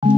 Hai,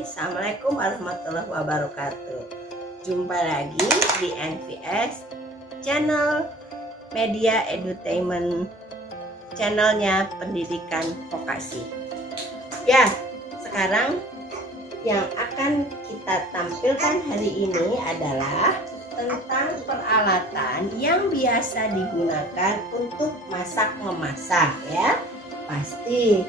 Assalamualaikum warahmatullahi wabarakatuh. Jumpa lagi di NVS Channel Media Edutainment, channelnya pendidikan vokasi. Ya, sekarang yang akan kita tampilkan hari ini adalah tentang peralatan yang biasa digunakan untuk masak-memasak ya. Pasti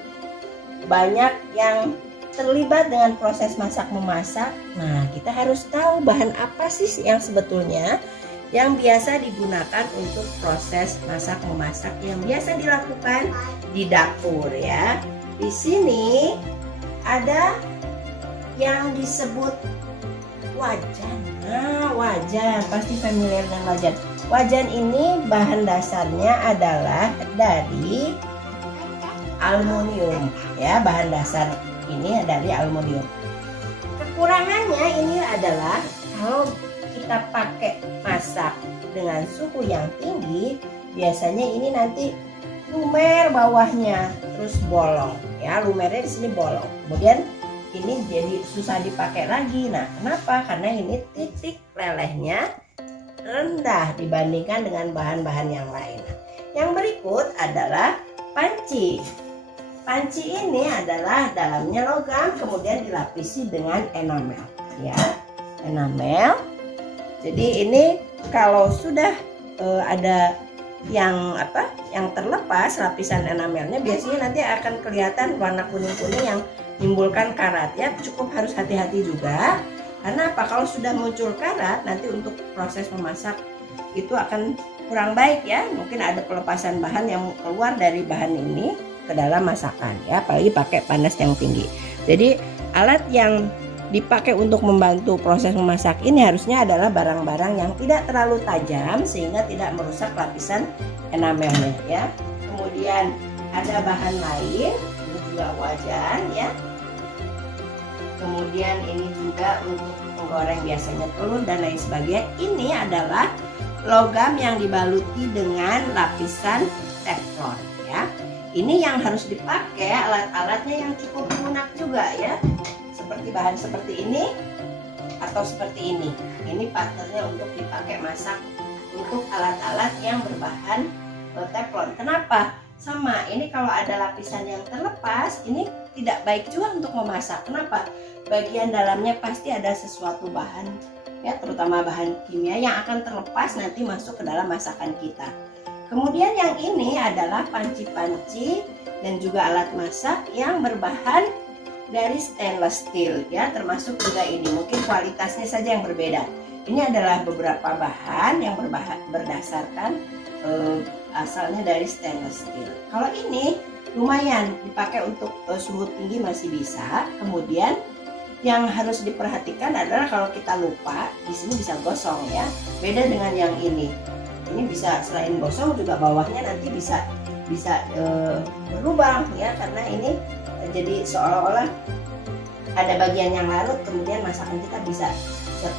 banyak yang terlibat dengan proses masak-memasak. Nah, kita harus tahu bahan apa sih yang sebetulnya yang biasa digunakan untuk proses masak-memasak yang biasa dilakukan di dapur ya. Di sini ada yang disebut wajan. Nah, wajan pasti familiar dengan wajan. Wajan ini bahan dasarnya adalah dari aluminium ya, bahan dasar ini dari aluminium. Kekurangannya ini adalah kalau kita pakai masak dengan suhu yang tinggi, biasanya ini nanti lumer bawahnya terus bolong ya, lumernya di sini bolong. Kemudian ini jadi susah dipakai lagi. Nah, kenapa? Karena ini titik lelehnya rendah dibandingkan dengan bahan-bahan yang lain. Yang berikut adalah panci. Panci ini adalah dalamnya logam, kemudian dilapisi dengan enamel ya, enamel. Jadi ini kalau sudah ada yang terlepas lapisan enamelnya, biasanya nanti akan kelihatan warna kuning-kuning yang menimbulkan karat ya. Cukup harus hati-hati juga, karena apa? Kalau sudah muncul karat, nanti untuk proses memasak itu akan kurang baik ya. Mungkin ada pelepasan bahan yang keluar dari bahan ini ke dalam masakan ya, apalagi pakai panas yang tinggi. Jadi alat yang dipakai untuk membantu proses memasak ini harusnya adalah barang-barang yang tidak terlalu tajam sehingga tidak merusak lapisan enamelnya ya. Kemudian ada bahan lain, ini juga wajan ya. Kemudian ini juga untuk menggoreng biasanya telur dan lain sebagainya. Ini adalah logam yang dibaluti dengan lapisan teflon ya. Ini yang harus dipakai, alat-alatnya yang cukup lunak juga ya. Seperti bahan seperti ini atau seperti ini. Ini partnernya untuk dipakai masak untuk alat-alat yang berbahan teflon. Kenapa? Sama, ini kalau ada lapisan yang terlepas, ini tidak baik juga untuk memasak. Kenapa? Bagian dalamnya pasti ada sesuatu bahan ya, terutama bahan kimia yang akan terlepas nanti masuk ke dalam masakan kita. Kemudian yang ini adalah panci-panci dan juga alat masak yang berbahan dari stainless steel ya, termasuk juga ini. Mungkin kualitasnya saja yang berbeda. Ini adalah beberapa bahan yang berdasarkan asalnya dari stainless steel. Kalau ini lumayan dipakai untuk suhu tinggi masih bisa. Kemudian yang harus diperhatikan adalah kalau kita lupa, di sini bisa gosong ya. Beda dengan yang ini. Ini bisa selain gosong juga bawahnya nanti bisa berlubang ya, karena ini jadi seolah-olah ada bagian yang larut, kemudian masakan kita bisa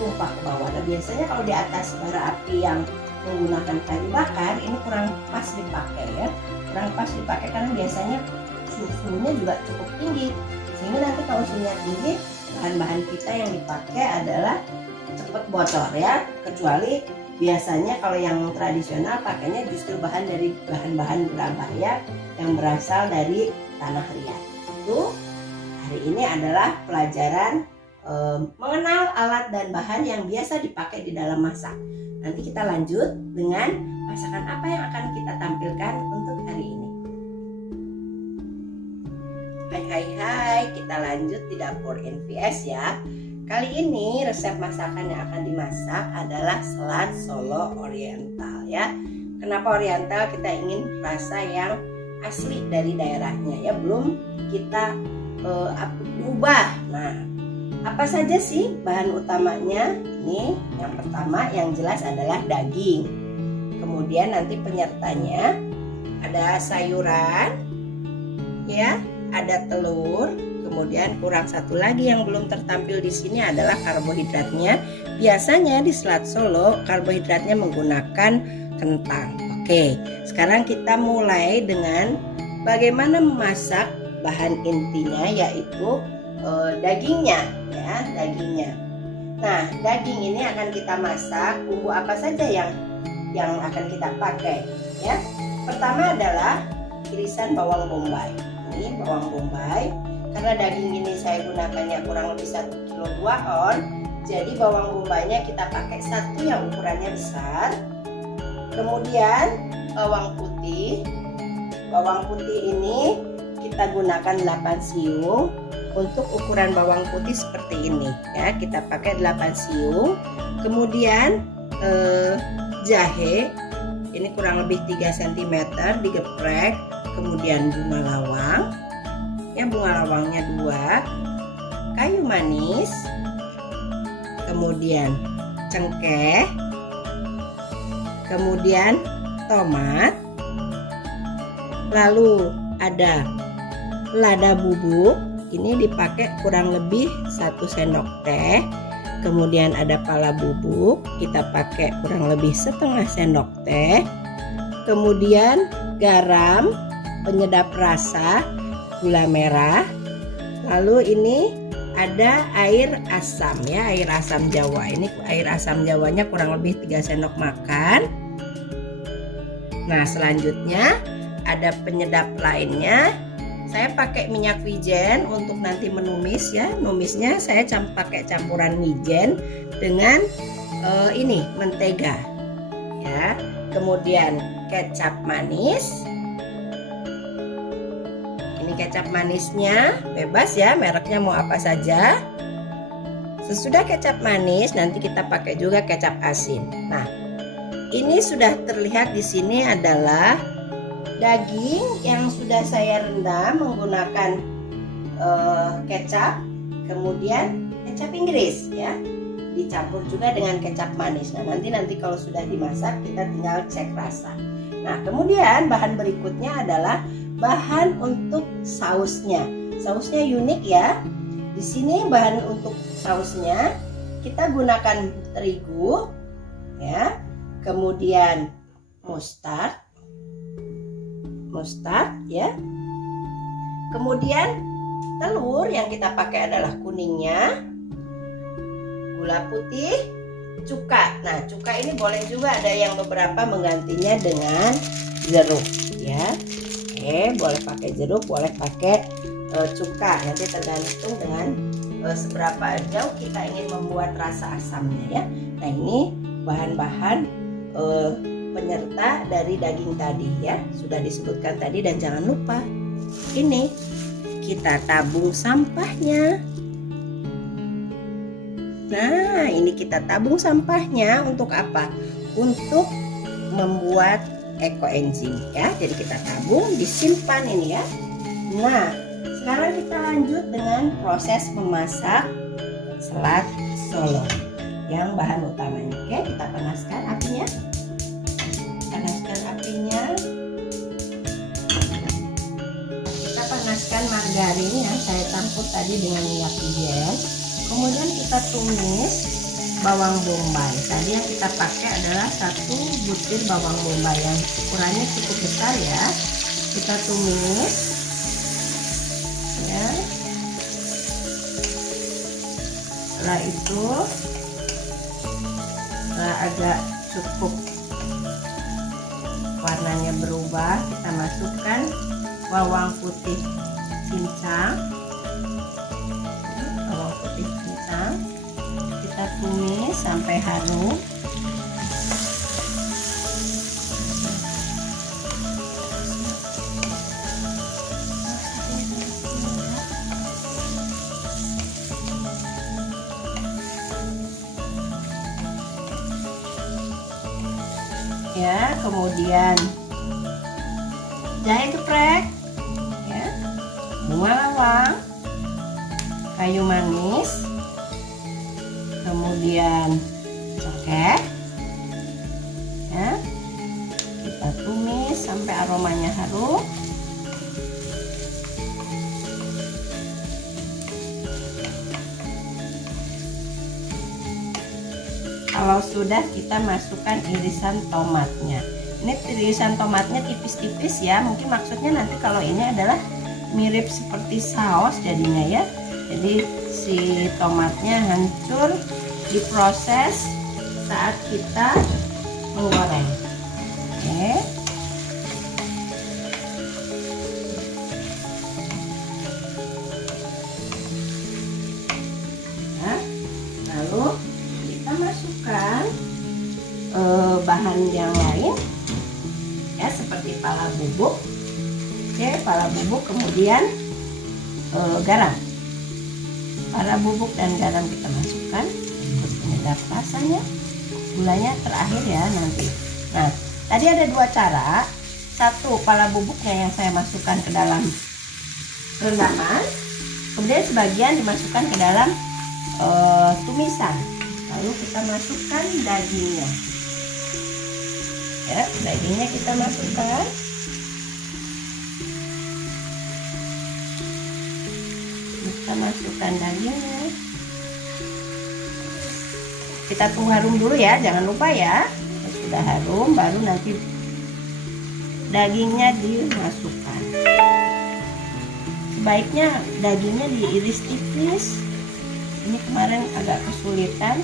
tumpah ke bawah. Nah, biasanya kalau di atas bara api yang menggunakan kayu bakar ini kurang pas dipakai ya, kurang pas dipakai karena biasanya suhunya juga cukup tinggi, sehingga nanti kalau suhunya tinggi bahan-bahan kita yang dipakai adalah cepat bocor ya. Kecuali biasanya kalau yang tradisional pakainya justru bahan dari bahan-bahan berbahaya yang berasal dari tanah liat. Itu hari ini adalah pelajaran mengenal alat dan bahan yang biasa dipakai di dalam masak. Nanti kita lanjut dengan masakan apa yang akan kita tampilkan untuk hari ini. Hai, kita lanjut di dapur NVS ya. Kali ini resep masakan yang akan dimasak adalah salad Solo Oriental ya. Kenapa Oriental? Kita ingin rasa yang asli dari daerahnya ya, belum kita ubah. Nah, apa saja sih bahan utamanya? Ini yang pertama yang jelas adalah daging. Kemudian nanti penyertanya ada sayuran ya, ada telur, kemudian kurang satu lagi yang belum tertampil di sini adalah karbohidratnya. Biasanya di salad Solo karbohidratnya menggunakan kentang. Oke, sekarang kita mulai dengan bagaimana memasak bahan intinya, yaitu dagingnya ya, dagingnya. Nah, daging ini akan kita masak. Bumbu apa saja yang akan kita pakai ya? Pertama adalah irisan bawang bombay. Ini bawang bombay, karena daging ini saya gunakannya kurang lebih 1 kilo 2 on, jadi bawang bombaynya kita pakai satu yang ukurannya besar. Kemudian bawang putih ini kita gunakan 8 siung. Untuk ukuran bawang putih seperti ini ya, kita pakai 8 siung. Kemudian jahe ini kurang lebih 3 cm digeprek. Kemudian bunga lawang ya, bunga lawangnya 2, kayu manis, kemudian cengkeh, kemudian tomat, lalu ada lada bubuk, ini dipakai kurang lebih 1 sendok teh. Kemudian ada pala bubuk, kita pakai kurang lebih setengah sendok teh. Kemudian garam, penyedap rasa, gula merah. Lalu ini ada air asam ya, air asam Jawa. Ini air asam Jawanya kurang lebih 3 sendok makan. Nah, selanjutnya ada penyedap lainnya. Saya pakai minyak wijen untuk nanti menumis ya. Numisnya saya pakai campuran wijen dengan ini mentega ya. Kemudian kecap manis. Ini kecap manisnya bebas ya, mereknya mau apa saja. Sesudah kecap manis nanti kita pakai juga kecap asin. Nah, ini sudah terlihat di sini adalah daging yang sudah saya rendam menggunakan kecap, kemudian kecap Inggris ya, dicampur juga dengan kecap manis. Nah, nanti kalau sudah dimasak kita tinggal cek rasa. Nah, kemudian bahan berikutnya adalah bahan untuk sausnya. Sausnya unik ya. Di sini bahan untuk sausnya kita gunakan terigu ya, kemudian mustard ya. Kemudian telur yang kita pakai adalah kuningnya, gula putih, cuka. Nah, cuka ini boleh juga ada yang beberapa menggantinya dengan jeruk ya. Oke, boleh pakai jeruk, boleh pakai cuka. Nanti tergantung dengan seberapa jauh kita ingin membuat rasa asamnya ya. Nah, ini bahan-bahan penyerta dari daging tadi ya, sudah disebutkan tadi. Dan jangan lupa ini kita tabung sampahnya. Nah, ini kita tabung sampahnya untuk apa? Untuk membuat ekoenzim ya. Jadi kita tabung, disimpan ini ya. Nah, sekarang kita lanjut dengan proses memasak salad Solo yang bahan utamanya. Oke, kita panaskan apinya. Kita panaskan margarin yang saya campur tadi dengan minyak wijen. Kemudian kita tumis bawang bombay. Tadi yang kita pakai adalah 1 butir bawang bombay yang ukurannya cukup besar ya. Kita tumis ya. Setelah itu agak cukup warnanya berubah, kita masukkan bawang putih cincang. Bawang putih cincang kita tumis sampai harum. ya, kemudian jahe geprek, ya, bunga lawang, kayu manis, kemudian cengkeh, ya, kita tumis sampai aromanya harum. Kalau sudah, kita masukkan irisan tomatnya. Ini irisan tomatnya tipis-tipis ya, mungkin maksudnya nanti kalau ini adalah mirip seperti saus jadinya ya. Jadi si tomatnya hancur diproses saat kita menggoreng. Oke. Nah, lalu kita masukkan bahan yang lain ya, seperti pala bubuk. Oke, pala bubuk, kemudian garam. Pala bubuk dan garam kita masukkan untuk penyedap rasanya. Gulanya terakhir ya nanti. Nah, tadi ada dua cara. Satu, pala bubuknya yang saya masukkan ke dalam rendaman, kemudian sebagian dimasukkan ke dalam tumisan. Lalu kita masukkan dagingnya. Ya, dagingnya kita masukkan. Kita masukkan dagingnya. Kita tunggu harum dulu ya, jangan lupa ya. Sudah harum, baru nanti dagingnya dimasukkan. Sebaiknya dagingnya diiris tipis. Ini kemarin agak kesulitan.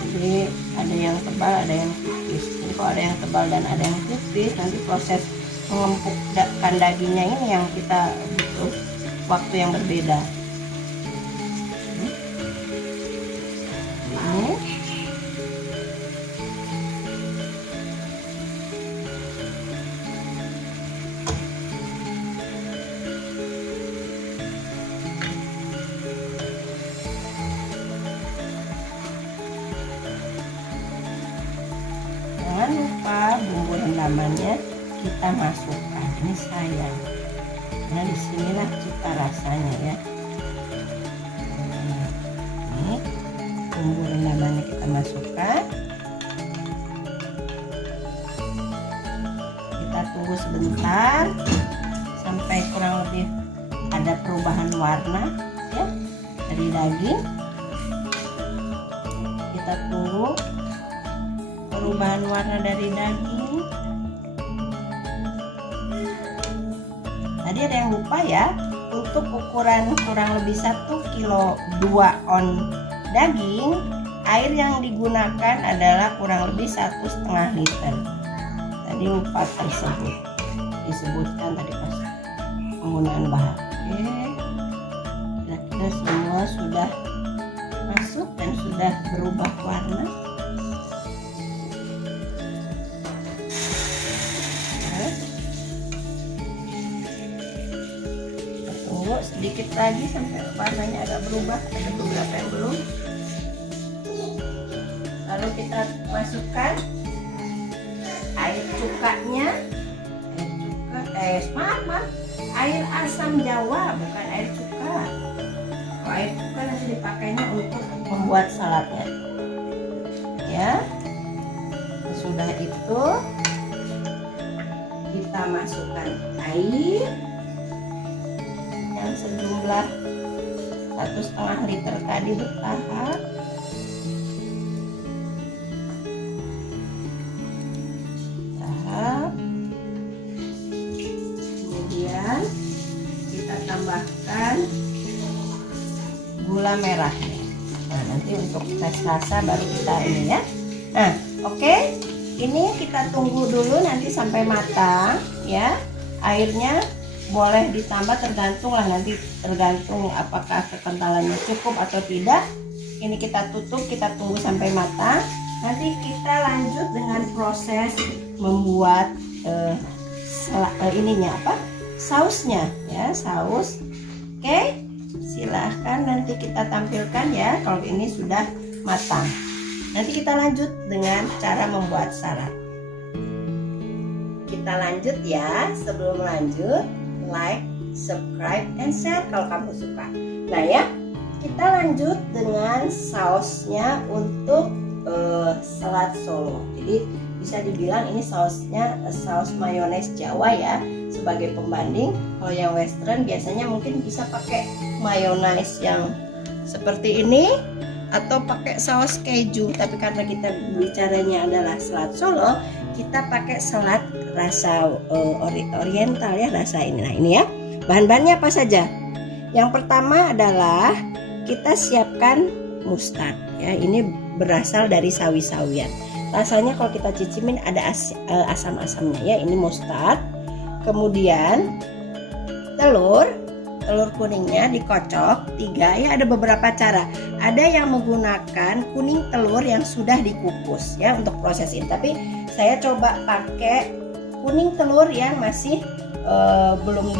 Jadi ada yang tebal, ada yang tipis. Jadi kalau ada yang tebal dan ada yang tipis, nanti proses mengempukkan dagingnya ini yang kita butuh waktu yang berbeda. Ini jangan lupa bumbu rendamannya kita masukkan. Ini sayang, nah disinilah cita rasanya ya. Ini bumbu rendamannya kita masukkan. Kita tunggu sebentar sampai kurang lebih ada perubahan warna ya dari daging. Kita tunggu perubahan warna dari daging. Tadi ada yang lupa ya, untuk ukuran kurang lebih 1 kilo 2 on daging, air yang digunakan adalah kurang lebih 1,5 liter. Tadi lupa disebutkan tadi pas penggunaan bahan. Oke, kira-kira semua sudah masuk dan sudah berubah warna. Sedikit lagi sampai warnanya agak berubah, ada beberapa yang belum. Lalu kita masukkan air cukanya, air asam jawa, bukan air cuka. Kalau air cuka nanti dipakainya untuk membuat saladnya. Ya, sudah itu kita masukkan air yang sejumlah 1,5 liter tadi bertahap. Kemudian kita tambahkan gula merah. Nah, nanti untuk tes rasa baru kita ini ya. Nah, oke. Ini kita tunggu dulu nanti sampai matang ya. Airnya boleh ditambah, tergantung apakah kekentalannya cukup atau tidak. Ini kita tutup, kita tunggu sampai matang. Nanti kita lanjut dengan proses membuat sausnya ya, saus. Oke, silahkan nanti kita tampilkan ya kalau ini sudah matang. Nanti kita lanjut dengan cara membuat salad. kita lanjut ya. Sebelum lanjut, like, subscribe, and share kalau kamu suka. Nah ya, kita lanjut dengan sausnya untuk salad Solo. Jadi bisa dibilang ini sausnya saus mayones Jawa ya, sebagai pembanding. Kalau yang western biasanya mungkin bisa pakai mayones yang seperti ini atau pakai saus keju, tapi karena kita bicaranya adalah salad Solo, kita pakai salad rasa oriental ya, rasa ini. Nah ini ya, bahan-bahannya apa saja. Yang pertama adalah kita siapkan mustard ya, ini berasal dari sawi-sawian. Rasanya kalau kita cicipin ada asam-asamnya ya, ini mustard. Kemudian telur kuningnya dikocok 3 ya, ada beberapa cara. Ada yang menggunakan kuning telur yang sudah dikukus ya untuk proses ini, tapi saya coba pakai kuning telur yang masih belum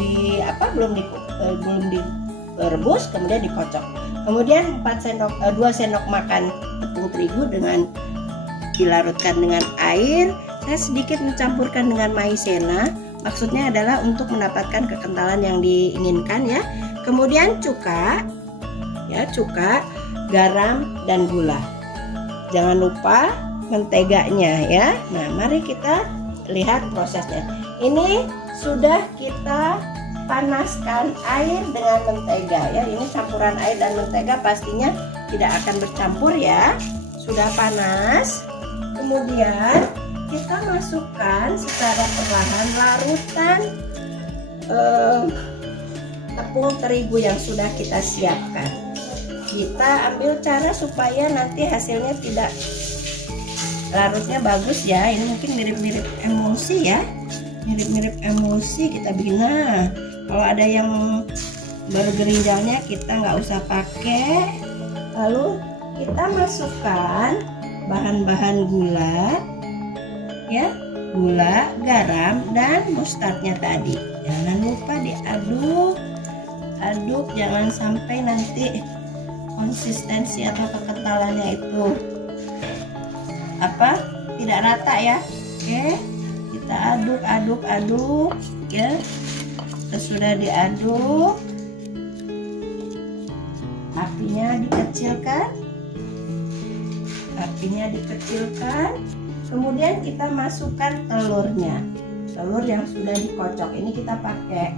direbus, kemudian dikocok. Kemudian 2 sendok makan tepung terigu dengan dilarutkan dengan air. Saya sedikit mencampurkan dengan maizena. Maksudnya adalah untuk mendapatkan kekentalan yang diinginkan ya. Kemudian cuka, garam dan gula. Jangan lupa menteganya ya. Nah, mari kita lihat prosesnya. Ini sudah kita panaskan air dengan mentega ya. Ini campuran air dan mentega pastinya tidak akan bercampur ya. Sudah panas. Kemudian kita masukkan secara perlahan larutan tepung terigu yang sudah kita siapkan. Kita ambil cara supaya nanti hasilnya tidak larutnya bagus ya. Ini mungkin mirip-mirip emulsi ya, mirip-mirip emulsi kita bikin. Nah, kalau ada yang bergerinjalnya kita nggak usah pakai. Lalu kita masukkan bahan-bahan gula ya, gula, garam, dan mustardnya tadi. Jangan lupa diaduk, jangan sampai nanti konsistensi atau kekentalannya itu tidak rata ya. Oke, kita aduk ya. Sudah diaduk, apinya dikecilkan, kemudian kita masukkan telurnya, telur yang sudah dikocok. Ini kita pakai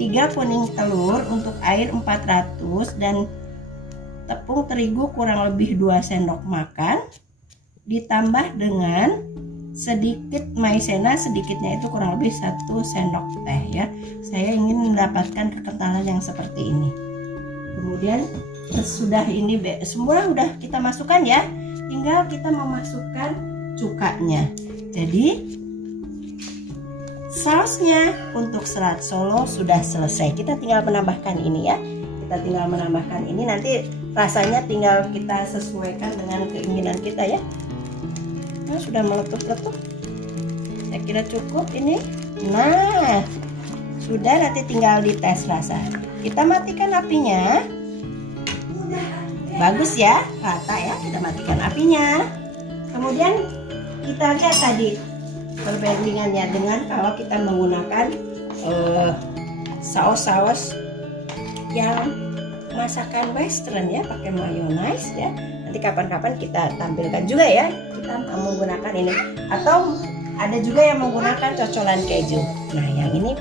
3 kuning telur untuk air 400 dan tepung terigu kurang lebih 2 sendok makan, ditambah dengan sedikit maizena, sedikitnya itu kurang lebih 1 sendok teh ya. Saya ingin mendapatkan kekentalan yang seperti ini. Kemudian sudah ini semua udah kita masukkan ya, tinggal kita memasukkan cukanya. Jadi sausnya untuk salad Solo sudah selesai. Kita tinggal menambahkan ini ya. Kita tinggal menambahkan ini, nanti rasanya tinggal kita sesuaikan dengan keinginan kita ya. Nah, sudah meletup-letup. Saya kira cukup ini. Nah, sudah, nanti tinggal dites rasa. Kita matikan apinya. Bagus ya, rata ya. Kita matikan apinya. Kemudian kita lihat tadi perbandingannya dengan kalau kita menggunakan saus-saus yang masakan western ya, pakai mayonnaise ya. Nanti kapan-kapan kita tampilkan juga ya, kita menggunakan ini. Atau ada juga yang menggunakan cocolan keju. Nah, yang ini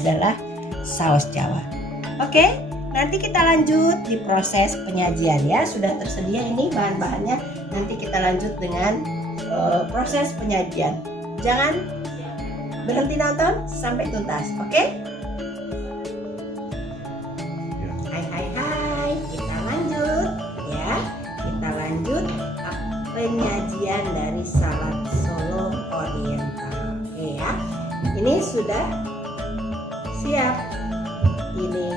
adalah saus Jawa. Oke, nanti kita lanjut di proses penyajian ya. Sudah tersedia ini bahan-bahannya. Nanti kita lanjut dengan proses penyajian. Jangan berhenti nonton sampai tuntas, oke? Hai, kita lanjut ya. Kita lanjut penyajian dari salad Solo Oriental. Oke ya. Ini sudah siap. Ini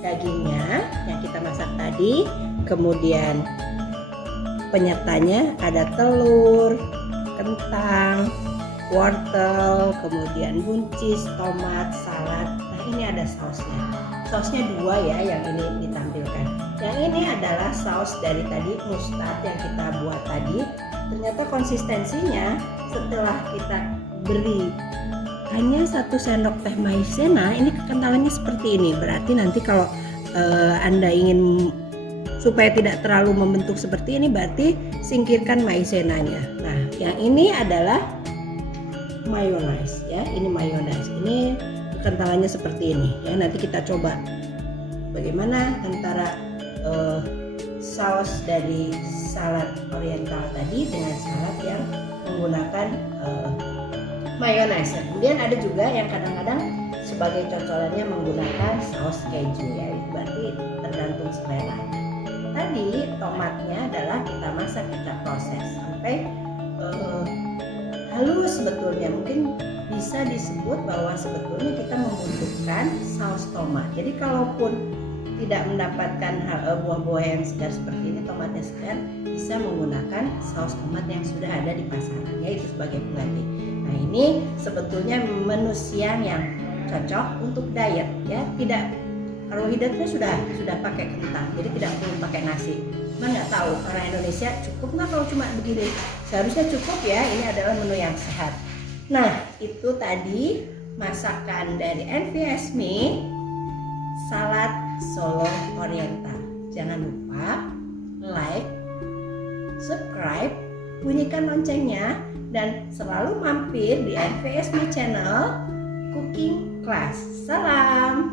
dagingnya yang kita masak tadi. Kemudian penyertanya ada telur, kentang, wortel, kemudian buncis, tomat, salad. Nah, ini ada sausnya. Sausnya 2 ya yang ini ditampilkan. Yang ini adalah saus dari tadi, mustard yang kita buat tadi. Ternyata konsistensinya setelah kita beri hanya 1 sendok teh maizena. Ini kekentalannya seperti ini. Berarti nanti kalau Anda ingin supaya tidak terlalu membentuk seperti ini, berarti singkirkan maizenanya. Nah, yang ini adalah mayonnaise ya. Ini mayonnaise. Ini kekentalannya seperti ini ya. Nanti kita coba bagaimana antara saus dari salad oriental tadi dengan salad yang menggunakan mayonnaise. Kemudian ada juga yang kadang-kadang sebagai cocolannya menggunakan saus keju ya. Berarti tergantung selera. Tadi tomatnya adalah kita masak, kita proses sampai halus sebetulnya. Mungkin bisa disebut bahwa sebetulnya kita membutuhkan saus tomat. Jadi kalaupun tidak mendapatkan buah-buah yang segar seperti ini, tomatnya segar, bisa menggunakan saus tomat yang sudah ada di pasaran, yaitu sebagai pengganti. Nah, ini sebetulnya menu siang yang cocok untuk diet ya. Tidak, karbohidratnya sudah pakai kentang, jadi tidak perlu pakai nasi. Cuma nggak tahu orang Indonesia cukup nggak kalau cuma begini. Seharusnya cukup ya. Ini adalah menu yang sehat. Nah, itu tadi masakan dari NVS Me salad Solo Oriental. Jangan lupa like, subscribe, bunyikan loncengnya, dan selalu mampir di NVS Me Channel Cooking Class. Salam.